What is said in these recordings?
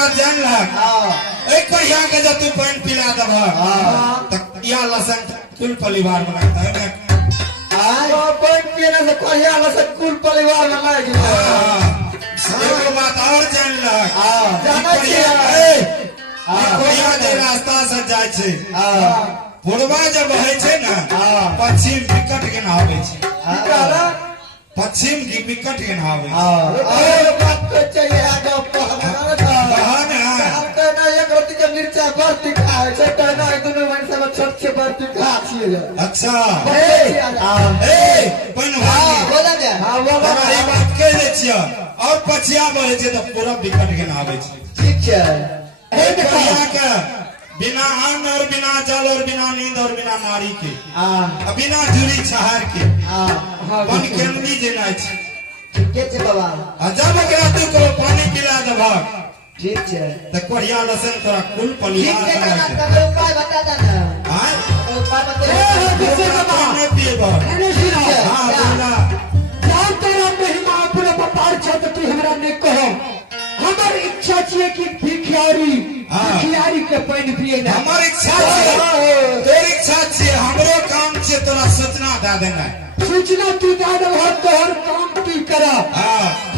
बात जान लग एक कहिया के जब तू पानी पिला दब तक या लसन कुल परिवार बनाता है पानी पीने से कहिया लसन कुल परिवार बनाएगी एक बात और जान लग जाना कहिया दे रास्ता से जाय छे पूर्वा जब है छे ना पश्चिम विकट के ना आवे छे पश्चिम की विकट के ना आवे बात तो चाहिए आगे एक रोटी के मिर्चा बर्ती खाए छै कहना दोनों मन से छोट छोट बर्ती खा छिए अच्छा बोला दे तुम्हारी बात कह दे छियो और पछिया बोले छे तो पूरा विकट के ना आवे छे ठीक है कहिया के बिना अन्न और बिना जल और बिना नींद और बिना नारी के बिना जुड़ी छहार के बन केंद्री जेना छै ठीक है बाबा जब एकरा तू को पानी पिला देबा ठीक है त कोरिया लसन तोरा कुल परिवार ठीक है ना उपाय बता देना हां उपाय बता नहीं पिएबा हां बोला जान तेरा महिमा अपने बता छत तू हमरा ने कहो हमर इच्छा छिए कि भिखारी के पानी पिए ना हमर इच्छा छे तोर इच्छा छे हमरो काम छे तोरा सूचना दे देना सूचना तू दे दे तोहर काम तू करा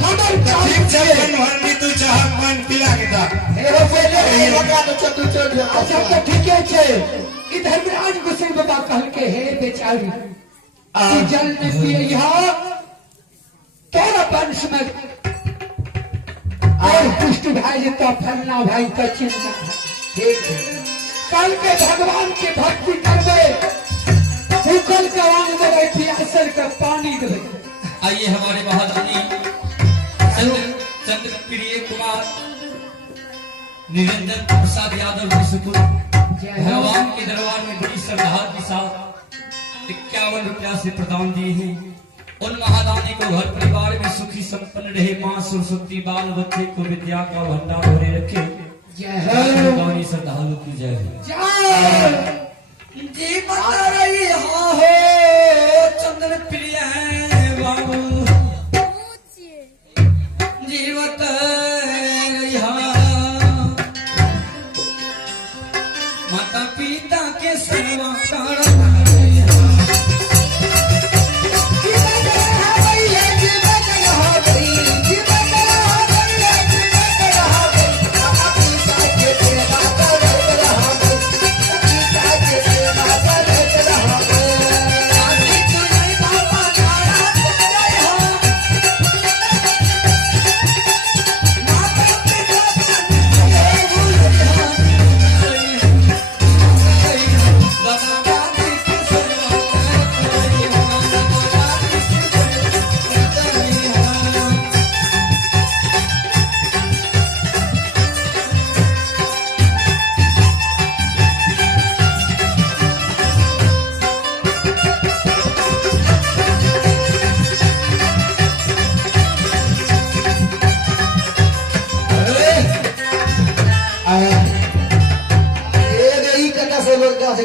हमर ठीक छे मन भरनी तू चाह पानी पिला के दा एहो पहले लगा तो तू चल जा अच्छा तो ठीक है इधर में आज गुस्से बाबा कहल के हे बेचारी तू जल में पिए यहाँ तेरा वंश में और पुष्ट भाई तो फलना भाई तो चिंता ठीक है कल के भगवान की भक्ति करवे भूखल के आंग देवे प्यासल का पानी देवे। आइए हमारे महादानी चंद्र प्रिय कुमार निरंजन प्रसाद यादव जी सुपुर भगवान के दरबार में बड़ी श्रद्धा के साथ 51 रुपया से प्रदान दिए हैं। उन महादानी को घर परिवार में सुखी संपन्न रहे, माँ सरस्वती बाल बच्चे को विद्या का भंडार भरे रखे। भगवानी श्रद्धालु की जय जी बता रही हाँ हो चंद्र प्रिय है बाबू जीवत माता पिता के सेवा कर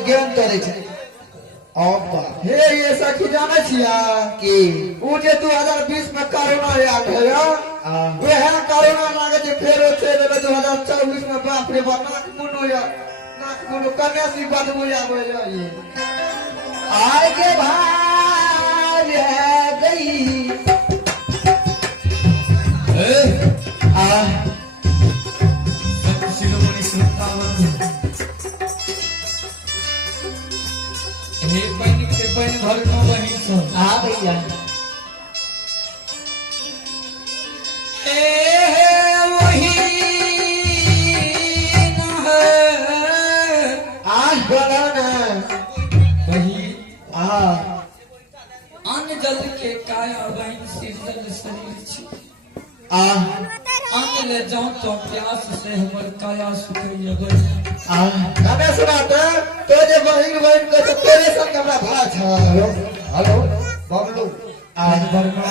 ज्ञान करे छे हे ये सखी जाने छिया कि उ जे 2020 में कोरोना आ गया वह कोरोना लागे जे फेरो छे 2024 में बाप रे बाप नाक मुनो कन्या सी बात मुया बोले ये आगे भाग गई शिरोमणि श्रद्धावंत हे बन भर में वही सो भैया वही न है आज बोला ना वही अन्न जल के काया बहन सिरजल शरीर छी अन्न ले जाऊं तो प्यास से हमर काया सुखैया बन गाना सुनाते तो जे बहिन को तो तेरे संग हमरा भला छ हेलो बबलू आज बरमा